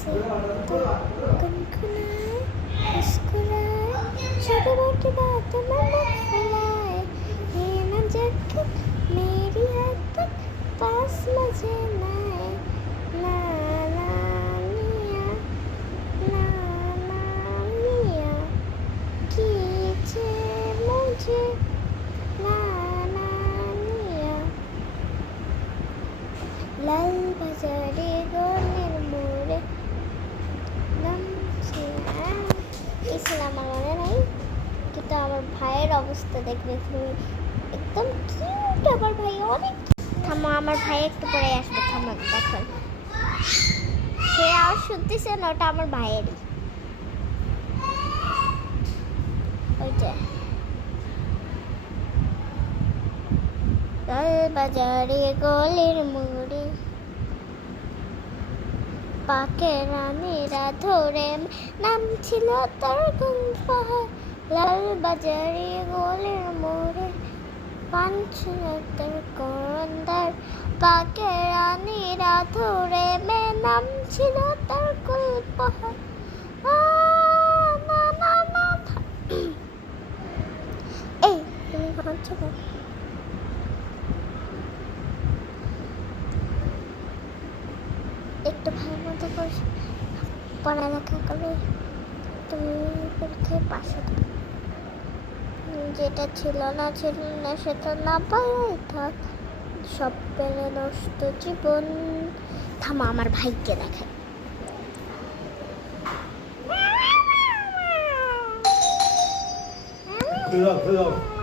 से तो गुनगुनाए मुस्कुराए छोटी मोटी बातों में मुख फुलाए ये न जग मेरी हद तक पास मुझे लाए ना ना मियाँ ना ना मियाँ कीजिए मुझे ना ना मियाँ লাল বাজারে গনের মোড়ে নামছে এই ছিল আমার মনে নাই কিন্তু আমার ভাইয়ের অবস্থা দেখবে তুমি একদম কিউট আমার ভাই অনেক থামো আমার ভাই একটু পরে আসবে থামো দেখো সে আর শুনতেছে না ওটা আমার ভাইয়েরই ওই যে লাল বাজারে গলের মোড়ে পাকে রানীরা ধরে নাম ছিল তার পাহাড় লাল বাজারে গলের মোড়ে পান ছিল তার করন্দার পাকে রানীরা ধরে নাম ছিল তার পাহাড় না না না এই তুমি ভাবছো না একটু ভাইয়ের মতো করে পড়ালেখা করে তুমি পরীক্ষায় পাশ হবে যেটা ছিল না সেটা না পাই থাক সব পেলে নষ্ট জীবন থামা আমার ভাইকে দেখে Good luck.